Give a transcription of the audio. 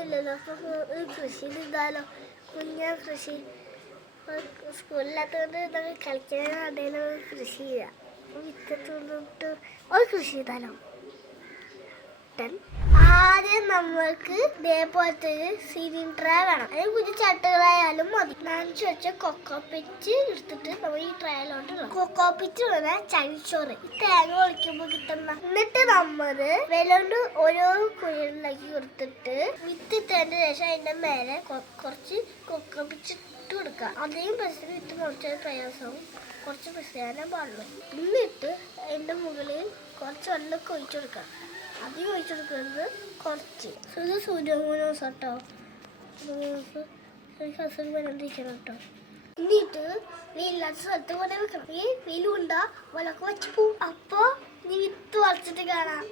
സ്കൂളൊന്നുമില്ലല്ലോ, അപ്പൊ കൃഷി ചെയ്താലോ? കുഞ്ഞ കൃഷി സ്കൂളില്ലാത്തതുകൊണ്ട് നമുക്ക് കളിക്കാനാണേലും കൃഷി ചെയ്യാം. വിത്തിട്ട് ഒരു കൃഷി ചെയ്താലോ? ആദ്യം നമ്മൾക്ക് ഇതേപോലത്തെ സിലിണ്ടർ വേണം. അതിന് കുഞ്ഞു ചട്ടുകളായാലും മതി. നനച്ചു വെച്ച കൊക്കോപ്പിറ്റ് എടുത്തിട്ട് നമ്മൾ ഈ ട്രയലോട്ട് കൊക്കോപ്പിറ്റ് പറഞ്ഞാൽ ചകിരിച്ചോറ് തേങ്ങ ഒളിക്കുമ്പോൾ കിട്ടുന്ന. എന്നിട്ട് നമ്മള് വെള്ളോണ്ട് ഓരോ കുഴികളിലാക്കി കൊടുത്തിട്ട് വിത്തിട്ടതിന് ശേഷം അതിന്റെ മേലെ കുറച്ച് കൊക്കോപ്പിറ്റ് ഇട്ട് കൊടുക്കുക. അധികം പ്രശ്നം വിത്ത് മുറിച്ചൊരു പ്രയാസവും കുറച്ച് പ്രശ്നം പാടുള്ളൂ. എന്നിട്ട് അതിന്റെ മുകളിൽ കുറച്ച് വെള്ളമൊക്കെ ഒഴിച്ചു കൊടുക്കുക. അധികം ഒഴിച്ചു കൊടുക്കുന്നത് കുറച്ച്. ഇത് സൂര്യമൂലം കേട്ടോ, അസുഖം വരാണ്ടിരിക്കണം കേട്ടോ. എന്നിട്ട് വെയിലാത്ത സ്ഥലത്ത് പോലെ വെക്കണം. ഈ വെയിലുണ്ടാ വിളക്ക് വെച്ച് പോവും. അപ്പൊ നീ വിത്ത് വളച്ചിട്ട് കാണാം.